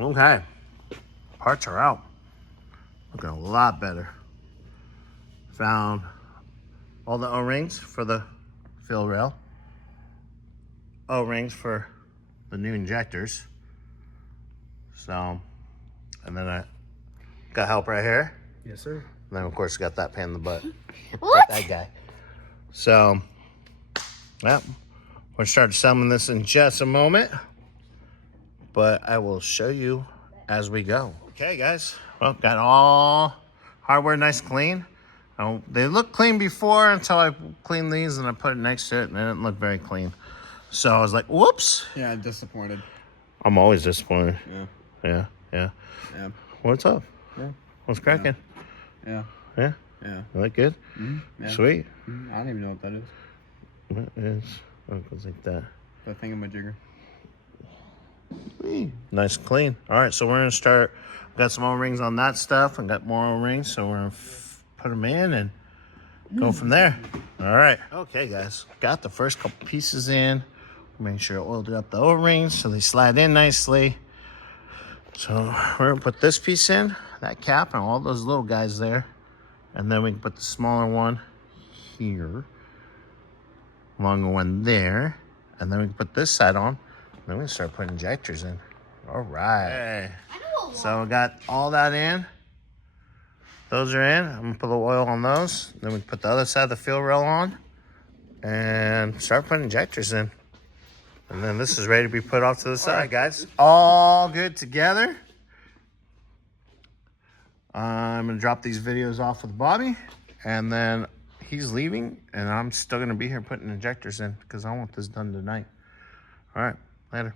Okay. Parts are out. Looking a lot better. Found all the O-rings for the fill rail. O-rings for the new injectors. So, and then I got help right here. Yes, sir. And then of course got that pain in the butt. What? That guy. So, yeah, we're gonna start assembling this in just a moment, but I will show you as we go. Okay, guys. Well, got all hardware nice and clean. They looked clean before until I cleaned these and I put it next to it, and it didn't look very clean. So I was like, whoops. Yeah, disappointed. I'm always disappointed. Yeah. Yeah. Yeah. What's up? Yeah. What's cracking? Yeah. Yeah. Yeah. You look good? Yeah. Sweet. I don't even know what that is. What is? Oh, it goes like that. That thingamajigger. Nice and clean. All right, so we're gonna start. Got some O-rings on that stuff and got more O-rings, so we're gonna put them in and go from there. All right. Okay, guys, got the first couple pieces in. Make sure I oiled up the O-rings so they slide in nicely. So we're gonna put this piece in, that cap, and all those little guys there, and then we can put the smaller one here, longer one there, and then we can put this side on. Then we can start putting injectors in. All right. Hey. So we got all that in. Those are in. I'm gonna put a little oil on those. Then we put the other side of the fill rail on and start putting injectors in. And then this is ready to be put off to the side. All right, guys. All good together. I'm gonna drop these videos off with Bobby, and then he's leaving, and I'm still gonna be here putting injectors in because I want this done tonight. All right, later.